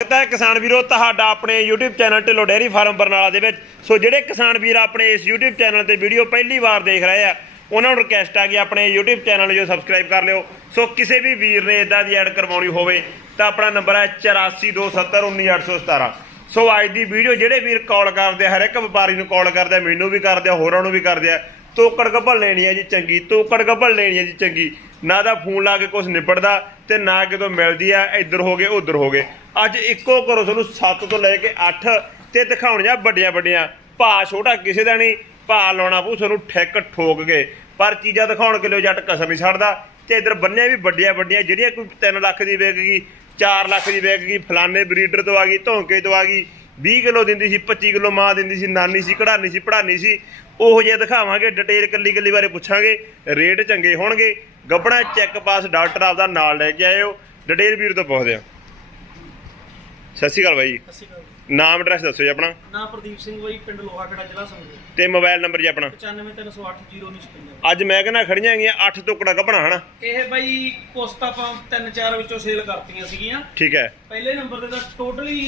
ਸਵਾਗਤ ਹੈ ਕਿਸਾਨ ਵੀਰੋ ਤੁਹਾਡਾ ਆਪਣੇ YouTube channel Dhillon dairy farm Barnala ਦੇ ਵਿੱਚ। ਸੋ ਜਿਹੜੇ ਕਿਸਾਨ ਵੀਰ ਆਪਣੇ ਇਸ YouTube ਚੈਨਲ ਤੇ ਵੀਡੀਓ ਪਹਿਲੀ ਵਾਰ ਦੇਖ ਰਹੇ ਆ ਉਹਨਾਂ ਨੂੰ ਰਿਕਵੈਸਟ ਆ ਕਿ ਆਪਣੇ YouTube ਚੈਨਲ ਨੂੰ ਜੋ ਸਬਸਕ੍ਰਾਈਬ ਕਰ ਲਿਓ। ਸੋ ਕਿਸੇ ਵੀ ਵੀਰ ਨੇ ਇਦਾਂ ਦੀ ਐਡ ਕਰਵਾਉਣੀ ਹੋਵੇ ਤਾਂ ਆਪਣਾ ਨੰਬਰ ਹੈ 8427191817 ਸੋ ਅੱਜ ਦੀ ਵੀਡੀਓ ਜਿਹੜੇ ਵੀਰ ਕਾਲ ਕਰਦੇ ਹਰ ਇੱਕ ਵਪਾਰੀ ਨੂੰ ਕਾਲ ਕਰਦੇ ਆ, ਮੈਨੂੰ ਵੀ ਕਰਦੇ ਆ, ਹੋਰਾਂ ਨੂੰ ਵੀ ਕਰਦੇ ਆ ਤੋਕੜ ਗੱਭਲ ਲੈਣੀ ਹੈ ਜੀ ਚੰਗੀ ਤੋਕੜ ਗੱਭਲ ਲੈਣੀ ਹੈ ਜੀ ਚੰਗੀ। ਨਾ ਦਾ ਫੋਨ ਲਾ ਕੇ ਕੁਝ ਨਿਪੜਦਾ ਤੇ ਨਾ ਕਿਤੋਂ ਮਿਲਦੀ ਆ, ਇੱਧਰ ਹੋ ਗਏ, ਉੱਧਰ ਹੋ ਗਏ। ਅੱਜ ਇੱਕੋ ਕਰੋ ਤੁਹਾਨੂੰ 7 ਤੋਂ ਲੈ ਕੇ 8 ਤੇ ਦਿਖਾਉਣੀਆਂ ਵੱਡੀਆਂ ਵੱਡੀਆਂ। ਭਾ ਛੋਟਾ ਕਿਸੇ ਦਾ ਨਹੀਂ ਭਾ ਲਾਉਣਾ ਪਊ, ਤੁਹਾਨੂੰ ਠੇਕ ਠੋਕ ਕੇ। ਪਰ ਚੀਜ਼ਾਂ ਦਿਖਾਉਣ ਕਿਲੋ ਜੱਟ ਕਸਮ ਨਹੀਂ ਛੱਡਦਾ। ਤੇ ਇੱਧਰ ਬੰਨਿਆ ਵੀ ਵੱਡੀਆਂ ਵੱਡੀਆਂ, ਜਿਹੜੀਆਂ ਕੋਈ 3 ਲੱਖ ਦੀ ਵੇਚ ਗਈ 4 ਲੱਖ ਦੀ ਵੇਚ ਗਈ, ਫਲਾਣੇ ਬਰੀਡਰ ਤੋਂ ਆ ਗਈ, ਧੌਂਕੇ ਤੋਂ ਆ ਗਈ 20 ਕਿਲੋ ਦਿੰਦੀ ਸੀ 25 ਕਿਲੋ ਮਾਂ ਦਿੰਦੀ ਸੀ, ਨਾਨੀ ਸੀ, ਕਢਾਨੀ ਸੀ ਪੜਾਨੀ ਸੀ। ਉਹੋ ਜਿਹੇ ਦਿਖਾਵਾਂਗੇ, ਡਿਟੇਲ ਕੱਲੀ ਕੱਲੀ ਬਾਰੇ ਪੁੱਛਾਂਗੇ, ਰੇਟ ਚੰਗੇ ਹੋਣਗੇ। ਗੱਬਣਾ ਚੈੱਕ ਪਾਸ ਡਾਕਟਰ ਆਪਦਾ ਨਾਲ ਲੈ ਕੇ ਆਇਓ। ਡਿਟੇਲ ਵੀਰ ਤੋਂ ਪੁੱਛਦੇ ਆ ਸਤਿ ਸ਼੍ਰੀ ਅਕਾਲ ਬਾਈ ਸਤਿ ਸ਼੍ਰੀ ਅਕਾਲ ਨਾਮ ਐਡਰੈਸ ਦੱਸੋ ਜੀ ਆਪਣਾ। ਨਾਮ ਪ੍ਰਦੀਪ ਸਿੰਘ ਬਾਈ ਪਿੰਡ ਲੋਹਾਗੜਾ ਜ਼ਿਲ੍ਹਾ ਸੰਗਰੂਰ। ਤੇ ਮੋਬਾਈਲ ਨੰਬਰ ਜੀ ਆਪਣਾ। 9530801956 ਅੱਜ ਮੈਂ ਕਹਿੰਦਾ ਖੜੀਆਂ ਗਈਆਂ 8 ਟੁਕੜਾ ਗੱਬਣਾ ਹਨਾ? ਇਹ ਬਾਈ ਪੋਸਟ ਆਪਾਂ ਤਿੰਨ ਚਾਰ ਵਿੱਚੋਂ ਸੇਲ ਕਰਤੀਆਂ ਸੀਗੀਆਂ। ਠੀਕ ਹੈ। ਪਹਿਲੇ ਨੰਬਰ ਤੇ ਤਾਂ ਟੋਟਲੀ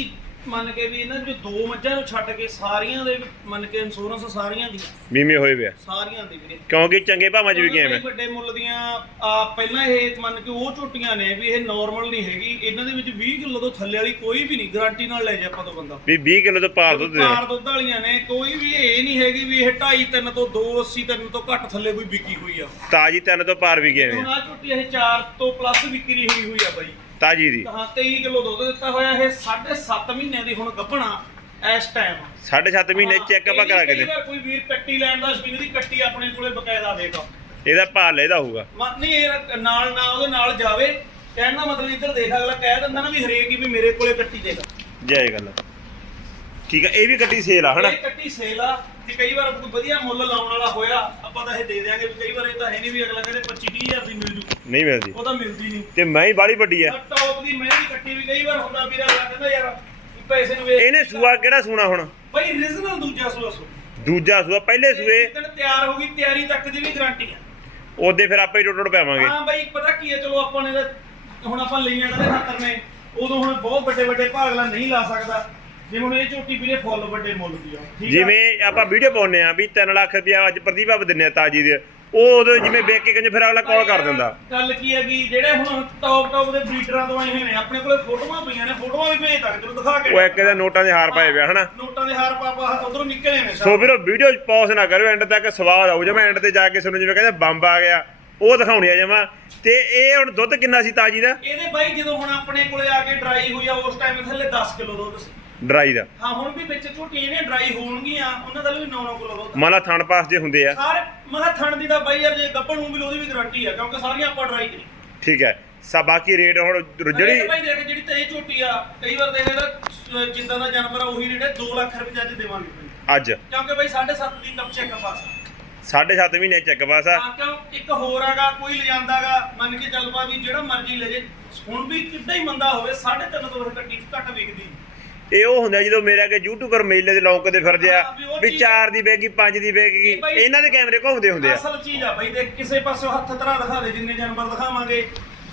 ਮੰਨ ਕੇ ਵੀ ਇਹਨਾਂ ਜੋ ਦੋ ਮੱਝਾਂ ਨੂੰ ਛੱਡ ਕੇ ਸਾਰੀਆਂ ਦੇ ਮੰਨ ਕੇ ਇੰਸ਼ੋਰੈਂਸ ਸਾਰੀਆਂ ਦੀ। ਬੀਮੇ ਹੋਏ ਪਿਆ ਸਾਰੀਆਂ ਦੀ ਵੀਰੇ। ਕਿਉਂਕਿ ਚੰਗੇ ਭਾਵਾਂ ਚ ਵੀ ਗਏ ਬਾਈ ਮੈਂ ਵੱਡੇ ਮੁੱਲ ਦੀਆਂ ਆ ਪਹਿਲਾਂ ਇਹ ਮੰਨ ਕੇ ਉਹ ਝੋਟੀਆਂ ਨੇ ਵੀ ਇਹ ਨਾਰਮਲ ਨਹੀਂ ਹੈਗੀ। ਇਹਨਾਂ ਦੇ ਵਿੱਚ 20 ਕਿਲੋ ਤੋਂ ਥੱਲੇ ਵਾਲੀ ਕੋਈ ਵੀ ਨਹੀਂ ਗਾਰੰਟੀ ਨਾਲ ਲੈ ਜਾ ਆਪਾਂ ਤੋਂ ਬੰਦਾ। ਵੀ 20 ਕਿਲੋ ਤੋਂ ਪਾਰ ਦੁੱਧ ਦੇ। ਚਾਰ ਦੁੱਧ ਵਾਲੀਆਂ ਨੇ ਕੋਈ ਵੀ ਇਹ ਨਹੀਂ ਹੈਗੀ ਵੀ ਇਹ 2.5 3 ਤੋਂ 2 80 3 ਤੋਂ ਘੱਟ ਥੱਲੇ ਕੋਈ ਵਿਕੀ ਹੋਈ ਆ। ਤਾਜੀ ਤਿੰਨ ਤੋਂ ਪਾਰ ਵੀ ਗਏ ਹੁਣ ਮੈਂ ਆ ਝੋਟੀ ਇਹ 4 ਤੋਂ ਪਲੱਸ ਵਿਕਰੀ ਹੋਈ ਹੋਈ ਆ ਬਾਈ। ਤਾਜੀ ਦੀ। ਹਾਂ 23 ਕਿਲੋ ਦੁੱਧ ਦਿੱਤਾ ਹੋਇਆ ਇਹ 7.5 ਮਹੀਨਿਆਂ ਦੀ ਹੁਣ ਗੱਭਣਾ ਇਸ ਟਾਈਮ 7.5 ਮਹੀਨੇ ਚੈੱਕ ਆਪਾਂ ਕਰਾ ਕੇ ਦੇ। ਕੋਈ ਵੀਰ ਕੱਟੀ ਲੈਣ ਦਾ ਸ਼ਕੀਨ ਦੀ ਕੱਟੀ ਆਪਣੇ ਕੋਲੇ ਬਕਾਇਦਾ ਦੇਗਾ ਇਹਦਾ ਭਾਅ ਲੈਦਾ ਹੋਊਗਾ। ਮਤ ਨਹੀਂ ਇਹ ਨਾਲ ਨਾ ਉਹਦੇ ਨਾਲ ਜਾਵੇ ਕਹਿਣ ਦਾ ਮਤਲਬ ਇੱਧਰ ਦੇਖ ਅਗਲਾ ਕਹਿ ਦਿੰਦਾ ਨਾ ਵੀ ਹਰੇਕ ਹੀ ਵੀ ਮੇਰੇ ਕੋਲੇ ਕੱਟੀ ਦੇਗਾ ਜੈ ਗੱਲ। ਆ। ਠੀਕ ਹੈ ਇਹ ਵੀ ਕੱਟੀ ਸੇਲ ਆ ਹਨਾ? ਇਹ ਕੱਟੀ ਸੇਲ ਆ ਤੇ ਕਈ ਵਾਰ ਕੋਈ ਵਧੀਆ ਮੁੱਲ ਲਾਉਣ ਵਾਲਾ ਹੋਇਆ ਆਪਾਂ ਤਾਂ ਇਹ ਦੇ ਦਿਆਂਗੇ ਕਈ ਵਾਰ ਇਹ ਤਾਂ ਹੈ ਨਹੀਂ ਵੀ ਅਗਲਾ ਕਹਿੰਦੇ 25 30000 ਦੀ ਮਿਲ ਜੂ। ਨਹੀਂ ਮਿਲਦੀ ਉਹ ਤਾਂ ਮਿਲਦੀ ਨਹੀਂ। ਤੇ ਮੈਂ ਹੀ ਬਾੜੀ ਵੱਡੀ ਆ। ਟੌਪ ਦੀ ਮਹਿੰਗੀ ਕੱਟੀ ਵੀ ਕਈ ਵਾਰ ਹੁੰਦਾ ਵੀਰ ਕਹਿੰਦਾ ਯਾਰ ਵੀ ਪੈਸੇ ਨੂੰ ਵੇਚ ਇਹਨੇ ਸੂਆ ਕਿਹੜਾ ਸੂਣਾ ਹੁਣ? ਬਈ ਰੀਜ਼ਨਲ ਦੂਜਾ ਸੂਆ ਸੂ। ਦੂਜਾ ਸੂਆ ਪਹਿਲੇ ਸੂਏ। ਜਿੱਦਣ ਤਿਆਰ ਹੋ ਗਈ ਤਿਆਰੀ ਤੱਕ ਦੀ ਵੀ ਗਾਰੰਟੀ ਆ। ਉਹਦੇ ਫਿਰ ਆਪੇ ਟੁੱਟ ਟੁੱਟ ਪਾਵਾਂਗੇ। ਹਾਂ ਬਈ ਪਤਾ ਕੀ ਹੈ ਚਲੋ ਆਪਾਂ ਨੇ ਹੁਣ ਆਪਾਂ ਲਈ ਜਾਣਾ ਦੇ ਖਾਤਰ ਨੇ ਉਦੋਂ ਹੁਣ ਬਹੁਤ ਵੱਡੇ ਵੱਡੇ ਭਾਗਲਾ ਨਹੀਂ ਲਾ ਸਕਦਾ। ਜਿਵੇਂ ਹੁਣ ਇਹ ਝੋਟੀ ਵੀਰੇ ਫੁੱਲ ਵੱਡੇ ਮੁੱਲ ਦੀ ਆ ਜਿਵੇਂ ਆਪਾਂ ਵੀਡੀਓ ਪਾਉਨੇ ਆ ਵੀ 3 ਲੱਖ ਰੁਪਇਆ ਅੱਜ ਪ੍ਰਦੀਪਾ ਦਿੰਨੇ ਆ ਤਾਜੀ ਦੇ। ਉਹ ਉਦੋਂ ਜਿਵੇਂ ਵੇਖ ਕੇ ਕਹਿੰਦੇ ਫਿਰ ਅਗਲਾ ਕਾਲ ਕਰ ਦਿੰਦਾ। ਗੱਲ ਕੀ ਹੈਗੀ ਜਿਹੜੇ ਹੁਣ ਟੌਪ ਟੌਪ ਦੇ ਬਰੀਡਰਾਂ ਤੋਂ ਆਏ ਹੋਏ ਨੇ ਆਪਣੇ ਕੋਲੇ ਫੋਟੋਆਂ ਪਈਆਂ ਨੇ ਫੋਟੋਆਂ ਵੀ ਭੇਜ ਦਾਂਗੇ ਤੈਨੂੰ ਦਿਖਾ ਕੇ ਉਹ ਇੱਕ ਇਹਦਾ ਨੋਟਾਂ ਦੇ ਹਾਰ ਪਾਏ ਪਿਆ ਹਨਾ? ਨੋਟਾਂ ਦੇ ਹਾਰ ਪਾਪਾ ਉਧਰੋਂ ਨਿਕਲੇ ਨੇ ਸੋ ਵੀਰੋ ਵੀਡੀਓ ਪੌਜ਼ ਨਾ ਕਰਿਓ ਐਂਡ ਤੱਕ ਸਵਾਦ ਆਊ। ਜਿਵੇਂ ਐਂਡ ਤੇ ਜਾ ਕੇ ਸਾਨੂੰ ਜਿਵੇਂ ਕਹਿੰਦੇ ਬੰਬ ਆ ਗਿਆ ਉਹ ਦਿਖਾਉਣੀ ਆ ਜਮਾ। ਤੇ ਇਹ ਹੁਣ ਦੁੱਧ ਕਿੰਨਾ ਸੀ ਤਾਜੀ ਦਾ? ਇਹਦੇ ਬਾਈ ਜਦੋਂ ਹੁਣ ਆਪਣੇ ਕੋਲੇ ਆ ਕੇ ਡਰਾਈ ਹੋਈ ਆ ਉਸ ਟਾਈਮ ਥੱਲੇ 10 ਕਿਲੋ ਦੁੱਧ ਸੀ। ਡਰਾਈ ਦਾ। ਹਾਂ ਹੁਣ ਵੀ ਵਿੱਚ ਝੋਟੀਆਂ ਨੇ ਡਰਾਈ ਹੋਣਗੀਆਂ ਉਹਨਾਂ ਦਾ ਵੀ 9-9 ਕਿਲੋ ਦੁੱਧ ਮਾਲਾ ਥਣ ਪਾਸ ਜੇ ਹੁੰਦੇ ਆ। ਸਾਰੇ ਮਤਲਬ ਥਣ ਦੀ ਤਾਂ ਬਾਈ ਯਾਰ ਜੇ ਗੱਪਣ ਨੂੰ ਵੀ ਉਹਦੀ ਵੀ ਗਾਰੰਟੀ ਆ ਕਿਉਂਕਿ ਸਾਰੀਆਂ ਆਪਾਂ ਡਰਾਈ ਕਰੀ ਠੀਕ ਹੈ। ਸਾ ਬਾਕੀ ਰੇਟ ਹੁਣ ਜਿਹੜੀ ਜਿਹੜੀ ਬਾਈ ਦੇਖ ਜਿਹੜੀ ਤੇ ਝੋਟੀ ਆ ਕਈ ਵਾਰ ਦੇਖ ਲੈ ਜਿੰਦਾ ਦਾ ਜਾਨਵਰ ਆ ਉਹੀ ਰੇਟ ਹੈ 2 ਲੱਖ ਰੁਪਏ ਅੱਜ ਦੇਵਾਂਗੇ। ਅੱਜ। ਕਿਉਂਕਿ ਬਾਈ 7.5 ਦੀ ਕੱਪ ਚੈੱਕ ਪਾਸ 7.5 ਮਹੀਨੇ ਚੱਕ ਪਾਸ ਆ। ਕਿਉਂ? ਇੱਕ ਹੋਰ ਹੈਗਾ ਕੋਈ ਲਿਜਾਂਦਾਗਾ ਮੰਨ ਕੇ ਚੱਲ ਪਾ ਵੀ ਜਿਹੜਾ ਮਰਜ਼ੀ ਲੈ ਜੇ। ਹੁਣ ਵੀ ਕਿੱਡਾ ਹੀ ਮੰਦਾ ਹੋਵੇ 3.5 ਤੋਂ ਕੱਟੀ ਘੱਟ ਵਿਕਦੀ ਇਹ ਉਹ ਹੁੰਦਾ ਜਦੋਂ ਮੇਰੇ ਅੱਗੇ ਯੂਟਿਊਬਰ ਮੇਲੇ ਦੇ ਲੌਂਕ ਤੇ ਫਿਰਦੇ ਆ ਵੀ 4 ਦੀ ਵੇਗੀ 5 ਦੀ ਬਾਈ- ਇਹਨਾਂ ਦੇ ਕੈਮਰੇ ਘੁੰਮਦੇ ਹੁੰਦੇ ਆ। ਅਸਲ ਚੀਜ਼ ਆ ਬਾਈ ਦੇਖ ਕਿਸੇ ਪਾਸੋਂ ਹੱਥ ਧਰਾ ਦਿਖਾ ਦੇ ਜਿੰਨੇ ਜਾਨਵਰ ਦਿਖਾਵਾਂਗੇ।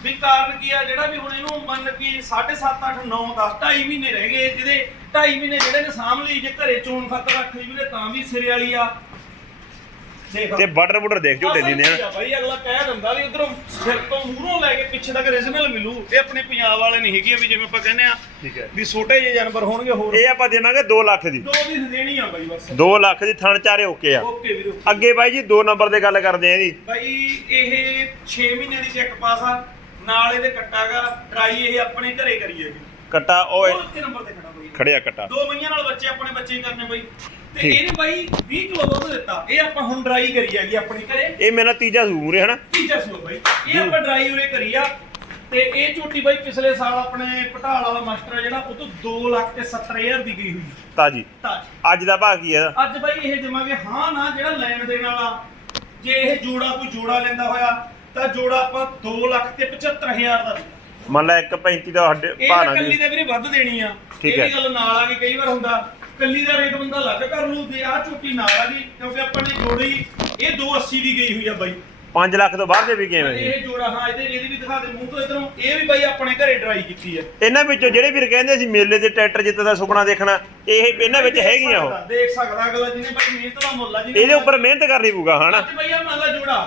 ਵੀ ਕਾਰਨ ਕੀ ਆ ਜਿਹੜਾ ਵੀ ਹੁਣ ਇਹਨੂੰ ਮੰਨ ਕੇ 7.5 8 9 10 2.5 ਮਹੀਨੇ ਰਹਿ ਗਏ ਜਿਹਦੇ 2.5 ਮਹੀਨੇ ਜਿਹੜੇ ਨੇ ਸਾਂਭ ਲਈ ਜੇ ਘਰੇ ਚੋਣ ਖਾਤਰ ਰੱਖ ਲਈ ਵੀਰੇ ਤਾਂ ਵੀ ਸਿਰੇ ਵਾਲੀ ਆ। ਤੇ ਬਾਰਡਰ ਬੁੱਡਰ ਦੇਖ ਝੋਟੇ ਆ ਆ ਬਾਈ ਅਗਲਾ ਕਹਿ ਦਿੰਦਾ ਵੀ ਉਧਰੋਂ ਸਿਰ ਤੋਂ ਮੂਹਰੋਂ ਲੈ ਕੇ ਪਿੱਛੇ ਤੱਕ ਰੀਜਨਲ ਮਿਲੂ। ਇਹ ਆਪਣੇ ਪੰਜਾਬ ਵਾਲੇ ਨਹੀਂ ਹੈਗੇ ਵੀ ਜਿਵੇਂ ਆਪਾਂ ਕਹਿੰਦੇ ਆ ਠੀਕ ਹੈ। ਵੀ ਛੋਟੇ ਜਿਹੇ ਜਾਨਵਰ ਹੋਣਗੇ ਹੋਰ। ਇਹ ਆਪਾਂ ਦੇਵਾਂਗੇ 2 ਲੱਖ ਦੀ। ਦੋ ਦੀ ਦੇਣੀ ਆ ਬਾਈ ਬਸ। 2 ਲੱਖ ਦੀ ਥਣ ਚਾਰੇ ਓਕੇ ਆ। ਓਕੇ ਵੀਰੋ। ਅੱਗੇ ਬਾਈ ਜੀ 2 ਨੰਬਰ ਦੇ ਗੱਲ ਕਰਦੇ ਆ ਇਹਦੀ ਬਾਈ ਇਹ 6 ਮਹੀਨੇ ਦੀ ਚੈੱਕ ਪਾਸ ਆ। ਨਾਲ ਇਹਦੇ ਕੱਟਾਗਾ ਟਰਾਈ ਇਹ ਆਪਣੇ ਘਰੇ ਕਰੀ ਹੈਗੀ ਕੱਟਾ ਉਹ ਓਏ ਇੱਥੇ ਨੰਬਰ ਤੇ ਖੜਾ ਬਾਈ? ਖੜਿਆ ਕੱਟਾ। ਦੋ ਮਹੀਨਿਆਂ ਨਾਲ ਬੱਚੇ ਆਪਣੇ ਬੱਚੇ ਕਰਨੇ ਬਾਈ। ਤੇ। ਇਹਨੇ ਬਾਈ 20 ਕਿਲੋ ਦੁੱਧ ਦਿੱਤਾ। ਇਹ ਆਪਾਂ ਹੁਣ ਡਰਾਈ ਕਰੀ ਹੈਗੀ ਆਪਣੇ ਘਰੇ। ਇਹ ਮੇਰਾ ਤੀਜਾ ਸੂਰ ਹੈ ਹਨਾ? ਤੀਜਾ ਸੋ ਬਾਈ। ਇਹ ਆਪਾਂ ਡਰਾਈ ਉਰੇ ਕਰੀ ਆ। ਤੇ ਇਹ ਝੋਟੀ ਬਾਈ ਪਿਛਲੇ ਸਾਲ ਆਪਣੇ ਪਟਾਲ ਵਾਲਾ ਮਾਸਟਰ ਆ ਜਿਹੜਾ ਉਹ ਤੋਂ 2 ਲੱਖ ਤੇ 70000 ਦੀ ਗਈ ਹੋਈ ਤਾਜੀ। ਤਾਂ ਅੱਜ ਦਾ ਭਾਅ ਕੀ ਹੈ ਇਹਦਾ? ਅੱਜ ਬਾਈ ਇਹ ਜਮਾਂਗੇ ਹਾਂ ਨਾ ਜਿਹੜਾ ਲੈਣ ਦੇਣ ਵਾਲਾ। ਜੇ ਇਹ ਜੋੜਾ ਕੋਈ ਜੋੜਾ ਲੈਂਦਾ ਹੋਇਆ ਤਾਂ ਜੋੜਾ ਆਪਾਂ 2 ਲੱਖ ਤੇ 75000 ਦਾ ਦੇ ਮੰਨ ਲੈ 1.35 ਦਾ ਹੱਡ ਇਹ ਭਾਅ ਨਾ ਕੱਲੀ ਦੇ ਵੀਰੇ ਵੱਧ ਦੇਣੀ ਆ। ਠੀਕ ਇਹ ਹੈ। ਵੀ ਗੱਲ ਨਾਲ ਆ ਗਈ ਕਈ ਵਾਰ ਹੁੰਦਾ। ਕੱਲੀ ਦਾ ਰੇਟ ਬੰਦਾ ਅਲੱਗ ਕਰ ਲੂ ਤੇ ਆਹ ਝੋਟੀ ਨਾਲ ਆ ਗਈ ਕਿਉਂਕਿ ਆਪਾਂ ਨੇ ਜੋੜੀ ਇਹ 280 ਦੀ ਗਈ ਹੋਈ ਆ ਬਾਈ। 5 ਲੱਖ ਤੋਂ ਬਾਹਰ ਦੇ ਵੀ ਕਿਵੇਂ ਜੀ ਇਹ ਜੋੜਾ ਹਾਂ ਇਹਦੇ ਇਹਦੀ ਵੀ ਦਿਖਾ ਦੇ ਮੂੰਹ ਤੋਂ ਇਧਰੋਂ। ਇਹ ਵੀ ਬਾਈ ਆਪਣੇ ਘਰੇ ਡਰਾਈ ਕੀਤੀ ਆ। ਇਹਨਾਂ ਵਿੱਚੋਂ ਜਿਹੜੇ ਵੀਰ ਕਹਿੰਦੇ ਸੀ ਮੇਲੇ ਤੇ ਟਰੈਕਟਰ ਜਿੱਤ ਦਾ ਸੁਪਨਾ ਦੇਖਣਾ ਇਹ ਇਹਨਾਂ ਵਿੱਚ ਹੈਗੀਆਂ ਉਹ। ਦੇਖ ਸਕਦਾ ਅਗਲਾ ਜਿਹਨੇ ਬਾਈ ਮਿਹਨਤ ਦਾ ਮੁੱਲ ਆ ਜਿਹਨੇ ਇਹਦੇ ਉੱਪਰ ਮਿਹਨਤ ਕਰਨੀ ਪਊਗਾ ਹਨਾ? ਅੱਜ ਬਈ ਆ ਮੰਨ ਲਾ ਜੋੜਾ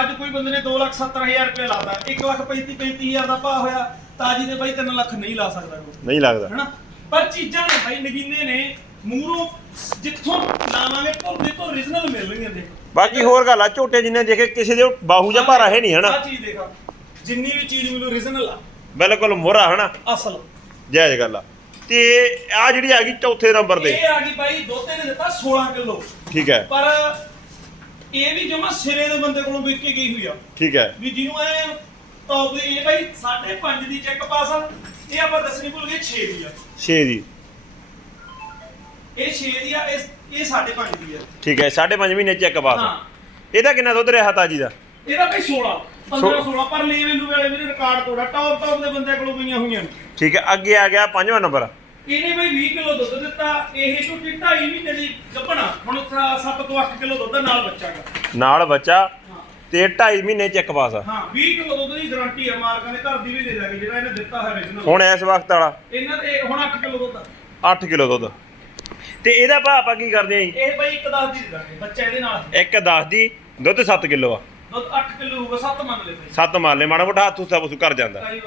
ਅੱਜ ਕੋਈ ਬੰਦੇ ਨੇ 270000 ਰੁਪਏ ਲਾਤਾ 1 ਲੱਖ 35 35000 ਦਾ ਭਾਅ ਹੋਇਆ ਤਾਜੀ ਦੇ ਬਾਈ 3 ਲੱਖ ਨਹੀਂ ਲਾ ਸਕਦਾ ਕੋਈ। ਨਹੀਂ ਲੱਗਦਾ। ਹਨਾ? ਪਰ ਚੀਜ਼ਾਂ ਨੇ ਬਾਈ ਨਗੀਨੇ ਨੇ ਮੂਹਰੋਂ ਜਿੱਥੋਂ ਲਾਵਾਂਗੇ ਧੁਰਦੇ ਤੋਂ origignal ਮਿਲਣਗੇ ਦੇਖ ਬਾਕੀ ਹੋਰ ਗੱਲ ਆ ਝੋਟੇ ਜਿੰਨੇ ਦੇਖੇ ਕਿਸੇ ਦੇ ਬਾਹੂ ਜਾਂ ਭਾਰਾ ਹੈ ਨਹੀਂ ਹਨਾ? ਆ ਚੀਜ਼ ਦੇਖ ਜਿੰਨੀ ਵੀ ਚੀਜ਼ ਮਿਲੂ origignal ਆ। ਬਿਲਕੁਲ ਮੋਹਰਾ ਹਨਾ? ਅਸਲ। ਜਾਇਜ਼ ਗੱਲ ਆ। ਤੇ ਆ ਜਿਹੜੀ ਆ ਗਈ ਚੌਥੇ ਨੰਬਰ ਤੇ। ਇਹ ਆ ਗਈ ਬਾਈ ਦੋਤੇ ਨੇ ਦਿੱਤਾ 16 ਕਿਲੋ। ਠੀਕ ਹੈ। ਪਰ ਇਹ ਵੀ ਜਮਾ ਸਿਰੇ ਦੇ ਬੰਦੇ ਕੋਲੋਂ ਵਿਕ ਕੇ ਗਈ ਹੋਈ ਆ। ਠੀਕ ਹੈ। ਵੀ ਜਿਹਨੂੰ ਇਹ ਟੌਪ ਦੀ ਇਹ ਬਾਈ 5.5 ਦੀ ਚੈੱਕ ਪਾਸ ਆ। ਇਹ ਆਪਾਂ ਦੱਸਣੀ ਭੁੱਲ ਗਏ 6 ਦੀ ਆ। 6 ਦੀ। ਇਹ 6 ਦੀ ਆ ਇਹ ਇਹ 5.5 ਦੀ ਆ। ਠੀਕ ਹੈ 5.5 ਮਹੀਨੇ ਚੈੱਕ ਪਾਸ ਹਾਂ। ਇਹਦਾ ਕਿੰਨਾ ਦੁੱਧ ਰਿਹਾ ਤਾਜੀ ਦਾ? ਇਹਦਾ ਬਾਈ 16 15 16 ਪਰ ਲੈ ਮੈਨੂੰ ਵਾਲੇ ਮੇਰੇ ਰਿਕਾਰਡ ਤੋੜਾ ਟੌਪ ਟੌਪ ਦੇ ਬੰਦੇ ਕੋਲੋਂ ਪਈਆਂ ਹੋਈਆਂ ਨੇ। ਠੀਕ ਹੈ ਅੱਗੇ ਆ ਗਿਆ ਪੰਜਵਾਂ ਨੰਬਰ। ਇਹਨੇ ਬਾਈ 20 ਕਿਲੋ ਦੁੱਧ ਦਿੱਤਾ ਇਹ ਤੋਂ 2.5 ਮਹੀਨੇ ਦੀ ਗੱਭਣਾ। ਹੁਣ 7 ਤੋਂ 8 ਕਿਲੋ ਦੁੱਧ ਨਾਲ ਬੱਚਾ ਗਾ ਨਾਲ ਬੱਚਾ ਤੇ 2.5 ਮਹੀਨੇ ਚੈੱਕ ਪਾਸ ਹਾਂ 20 ਕਿਲੋ ਦੁੱਧ ਦੀ ਗਾਰੰਟੀ ਹੈ ਮਾਲਕਾਂ ਦੇ ਘਰ ਦੀ ਵੀ ਦੇ ਦਾਂਗੇ ਜਿਹੜਾ ਇਹਨੇ ਦਿੱਤਾ ਹੈ original ਹੁਣ ਇਸ ਵਕਤ ਵਾਲਾ। ਇਹਨਾਂ ਦੇ ਹੁਣ 8 ਕਿਲੋ ਦੁੱਧ ਆ। 8 ਕਿਲੋ ਦੁੱਧ। ਤੇ ਇਹਦਾ ਭਾਅ ਆਪਾਂ ਕੀ ਕਰਦੇ ਆਂ ਜੀ? ਇਹ ਬਾਈ ਇੱਕ 10 ਦੀ ਦੇ ਦਾਂਗੇ ਬੱਚਾ ਇਹਦੇ ਨਾਲ ਇੱਕ 10 ਦੀ ਦੁੱਧ 7 ਕਿਲੋ ਆ। ਦੁੱਧ 8 ਕਿਲੋ ਹੋਊਗਾ 7 ਮੰਨ ਲੈ ਬਾਈ। 7 ਮਾਰ ਲੈ ਮਾੜਾ ਮੋਟਾ ਹੱਥ ਉਸਾ ਕਰ ਜਾਂਦਾ। ਕਾਈ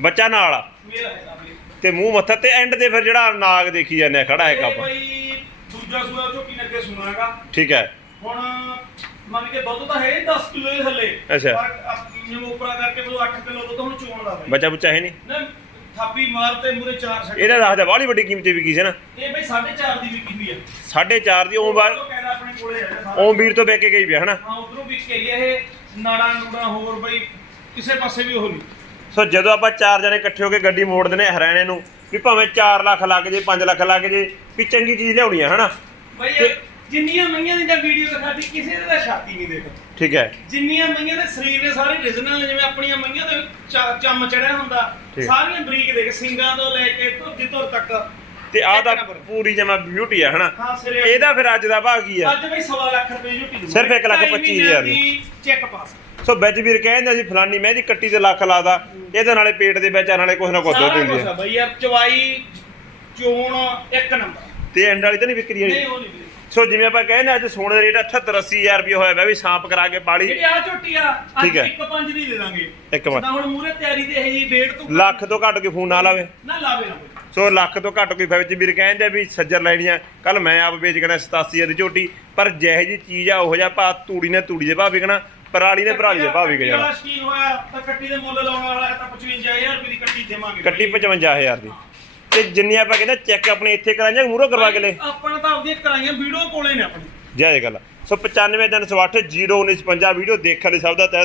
ਬੱਚਾ ਨਾਲ ਆ। ਮੇਰਾ ਹੈ ਬਾਈ। ਤੇ ਮੂੰਹ ਮੱਥਾ ਤੇ ਐਂਡ ਤੇ ਫਿਰ ਜਿਹੜਾ ਨਾਗ ਦੇਖੀ ਜਾਂਦੇ ਆ ਖੜਾ ਹੈ ਇਹ ਕੱਪ ਬਾਈ ਦੂਜਾ ਸੂਆ ਝੋਟੀ ਨੇ ਅੱਗੇ ਸੁਣਾਗਾ ਠੀਕ ਹੈ। ਹੁਣ ਮੰਨ ਕੇ ਦੁੱਧ ਤਾਂ ਹੈ 10 ਕਿਲੋ ਦੇ ਥੱਲੇ। ਅੱਛਾ। ਪਰ ਆਪ- ਜਿਵੇਂ ਉਪਰਾ ਕਰਕੇ ਮਤਲਬ 8 ਕਿਲੋ ਦੁੱਧ ਹੁਣ ਚੋਣ ਦਾ ਬਾਈ। ਬੱਚਾ ਬੁੱਚਾ ਹੈ ਨਹੀਂ? ਨਾ ਥਾਪੀ ਮਾਰ ਤੇ ਮੂਰੇ ਚਾਰ ਛੱਡ ਇਹਦਾ ਦੱਸਦਾ ਬਾਹਲੀ ਵੱਡੀ ਕੀਮਤ ਵੀ ਕੀ ਸੀ ਨਾ। ਇਹ ਬਾਈ 4.5 ਦੀ ਵਿਕੀ ਹੋਈ ਹੈ 4.5 ਦੀ ਉਹ ਬਾਹਰ ਉਹ ਕਹਿੰਦਾ ਆਪਣੇ ਕੋਲੇ ਹੈਗਾ ਸਾਰਾ। ਉਹ ਵੀਰ ਤੋਂ ਵੇਚ ਕੇ ਗਈ ਵੀ ਹਨਾ। ਹਾਂ ਉਧਰੋਂ ਵਿਕ ਕੇ ਗਿਆ ਇਹ ਨਾੜਾ ਨੂੜਾ ਹੋਰ ਬਾਈ ਕਿਸੇ ਪਾਸੇ ਵੀ ਉਹ ਨਹੀਂ। ਸੋ ਜਦੋਂ ਆਪਾਂ ਚਾਰ ਜਣੇ ਇਕੱਠੇ ਹੋ ਕੇ ਗੱਡੀ ਮੋੜਦੇ ਨੇ ਹਰਿਆਣੇ ਨੂੰ ਵੀ ਭਾਵੇਂ 4 ਲੱਖ ਲੱਗ ਜੇ 5 ਲੱਖ ਲੱਗ ਜੇ ਵੀ ਚੰਗੀ ਚੀਜ਼ ਲਿਆਉਣੀ ਆ ਹਨਾ। ਬਾਈ ਇਹ ਜਿੰਨੀਆਂ ਮਈਆਂ ਦੀ ਤਾਂ ਵੀਡੀਓ ਦਿਖਾਤੀ ਕਿਸੇ ਦੇ ਛਾਤੀ ਨਹੀਂ ਦੇਖ। ਠੀਕ ਹੈ। ਜਿੰਨੀਆਂ ਮਈਆਂ ਦੇ ਸਰੀਰ ਨੇ ਸਾਰੇ ਨੇ ਜਿਵੇਂ ਆਪਣੀਆਂ ਮਈਆਂ ਦੇ ਚ- ਚੰਮ ਚੜਿਆ ਹੁੰਦਾ ਠੀਕ। ਸਾਰੀਆਂ ਬਰੀਕ ਦੇਖ ਸਿੰਗਾਂ ਤੋਂ ਲੈ ਕੇ ਧੁਰਦੀ ਧੁਰ ਤੱਕ। ਤੇ ਆਹ ਇੱਕ ਨੰਬਰ। ਪੂਰੀ ਜਮਾ ਬਿਊਟੀ ਹਨਾ? ਹਾਂ ਸਿਰੇ ਇਹਦਾ ਫਿਰ ਅੱਜ ਦਾ ਭਾਅ ਕੀ ਆ? ਅੱਜ ਬਈ ਸਵਾ ਲੱਖ ਰੁਪਏ ਨੂੰ ਸਿਰਫ ਇੱਕ ਲੱਖ ਪੱਚੀ ਹਜ਼ਾਰ ਦੀ। ਚੈੱਕ ਪਾਸ ਸੋ ਵਿੱਚ ਵੀਰ ਕਹਿੰਦੇ ਸੀ ਫਲਾਨੀ ਮਹਿੰਦੀ ਕੱਟੀ ਤੇ ਲੱਖ ਲਾਦਾ। ਇਹਦੇ ਨਾਲੇ ਪੇਟ ਦੇ ਵਿੱਚ ਨਾਲੇ ਕੁਛ ਨਾ ਕੁਛ ਦੁੱਧ ਸਾਰਾ ਦਿੰਦੀ ਆ ਬਈ ਯਾਰ ਚਵਾਈ ਚੋਣ ਇੱਕ ਨੰਬਰ ਤੇ ਐਂਡ ਵਾਲੀ ਤਾਂ ਨਹੀਂ ਵਿਕਰੀ ਵਾਲੀ ਨਹੀਂ ਉਹ ਨਹੀਂ ਵੀਰੇ। ਸੋ ਜਿਵੇਂ ਆਪਾਂ ਕਹਿੰਦੇ ਅੱਜ ਸੋਨੇ ਦਾ ਰੇਟ 78 80000 ਰੁਪਏ ਹੋਇਆ ਵਾ ਵੀ ਸਾਂਪ ਕਰਾ ਕੇ ਪਾਲੀ। ਜਿਹੜੀ ਆ ਝੋਟੀ ਆ ਅੱਜ ਠੀਕ ਹੈ। ਇੱਕ ਪੰਜ ਦੀ ਦੇ ਦਾਂਗੇ। ਇੱਕ ਮਿੰਟ। ਹੁਣ ਮੂਰੇ ਤਿਆਰੀ ਤੇ ਇਹ ਜੀ ਡੇਢ ਤੋਂ ਲੱਖ ਤੋਂ ਘੱਟ ਕੋਈ ਫੋਨ ਨਾ ਲਾਵੇ। ਨਾ ਲਾਵੇ ਨਾ ਕੋਈ। ਸੋ ਲੱਖ ਤੋਂ ਘੱਟ ਕੋਈ ਵਿੱਚ ਵੀਰ ਕਹਿੰਦੇ ਆ ਵੀ ਸੱਜਰ ਲੈਣੀ ਆ ਕੱਲ ਮੈਂ ਆਪ ਵੇਚ ਗਣਾ 87000 ਦੀ ਝੋਟੀ ਪਰ ਜਿਹੇ ਜੀ ਚੀਜ਼ ਆ ਉਹ ਜਿਹਾ ਭਾ ਤੂੜੀ ਨੇ ਤੂੜੀ ਦੇ ਭਾਅ ਵਿਕਣਾ ਪਰਾਲੀ ਨੇ ਪਰਾਲੀ ਦੇ ਭਾਅ ਵਿਕ ਕੱਟੀ ਜਾਣਾ ਵਾਲਾ ਸ਼ਕੀਨ ਹੋਇਆ ਤਾਂ ਕੱਟੀ ਦੇ ਮੁੱਲ ਲਾਉਣ ਵਾਲਾ ਹੈ ਤਾਂ 55000 ਰੁਪਏ ਦੀ ਕੱਟੀ ਦੇਵਾਂਗੇ। ਕੱਟੀ 55000 ਦੀ। ਤੇ ਜਿੰਨੀ ਆਪਾਂ ਕਹਿੰਦੇ ਚੈੱਕ ਆਪਣੇ ਇੱਥੇ ਕਰਾਂਗੇ ਮੂਹਰੋਂ ਕਰਵਾ ਕੇ ਲੈ ਆਪਾਂ ਤਾਂ ਆਪਦੀਆਂ ਕਰਾਈਆਂ ਵੀਡੀਓ ਕੋਲੇ ਨੇ ਆਪਣੀ ਜਾਇਜ਼ ਗੱਲ। ਸੋ 95 360 01955 ਵੀਡੀਓ ਦੇਖਣ ਲਈ ਸਭ ਦਾ ਤਹਿ